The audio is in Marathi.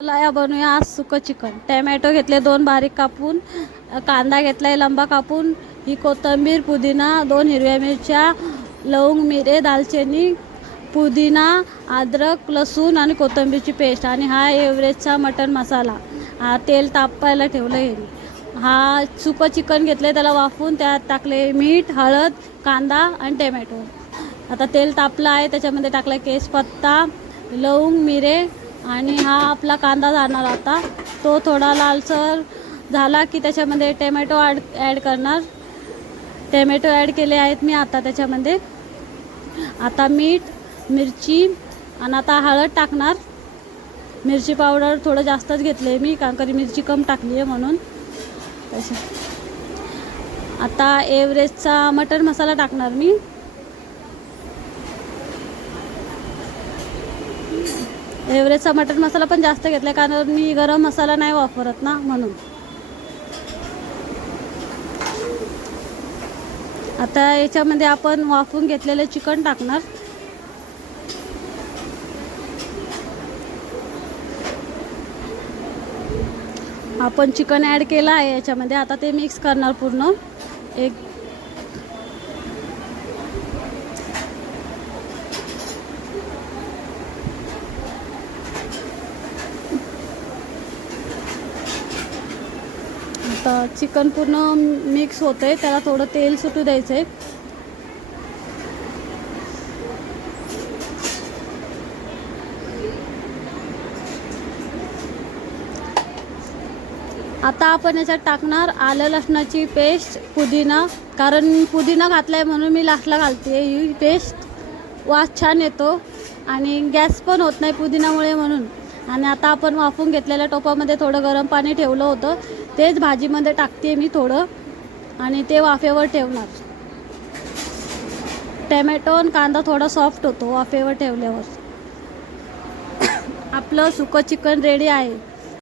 चला बनवूया आज सुकं चिकन. टॅमॅटो घेतले 2 बारीक कापून, कांदा घेतलाय लंबा कापून, ही कोथिंबीर, पुदिना, 2 हिरव्या मिरच्या, लवंग, मिरे, दालचिनी, पुदिना, अद्रक, लसूण आणि कोथिंबीरची पेस्ट. आणि हा एव्हरेस्टचा मटन मसाला. हा तेल तापायला ठेवलं आहे. हा सुकं चिकन घेतलं, त्याला वाफवून त्यात टाकले मीठ, हळद, कांदा आणि टॅमॅटो. आता तेल तापलं आहे, त्याच्यामध्ये टाकला केसपत्ता, लवंग, मिरे आणि हा आपला कांदा जाणार. आता तो थोडा लालसर झाला की त्याच्यामध्ये टॅमॅटो ॲड करणार. टॅमॅटो ॲड केले आहेत मी आता त्याच्यामध्ये. आता मीठ, मिरची आणि आता हळद टाकणार. मिरची पावडर थोडं जास्तच घेतलं आहे मी, कारण की मिरची कम टाकली आहे म्हणून. आता एव्हरेस्टचा मटन मसाला टाकणार मी. एव्हरेस्टचा मटन मसाला पण जास्त घेतला कारण मी गरम मसाला नाही वापरत ना, म्हणून. आता याच्यामध्ये आपण वाफवून घेतलेले चिकन टाकणार. आपण चिकन ॲड केलं आहे याच्यामध्ये. आता ते मिक्स करणार पूर्ण. आता चिकन पूर्ण मिक्स होतंय, त्याला थोडं तेल सुटू द्यायचं आहे. आता आपण याच्यात टाकणार आलं लसणाची पेस्ट, पुदिना. कारण पुदिना घातला आहे म्हणून मी लास्टला घालते ही पेस्ट. वास छान येतो आणि गॅस पण होत नाही पुदिनामुळे, म्हणून. आणि आता आपण वाफवून घेतलेल्या टोपामध्ये थोडं गरम पाणी ठेवलं होतं, तेच भाजीमध्ये टाकते मी थोडं आणि ते वाफेवर ठेवणार. टॅमॅटो आणि कांदा थोडा सॉफ्ट होतो वाफेवर ठेवल्यावर. आपलं सुकं चिकन रेडी आहे.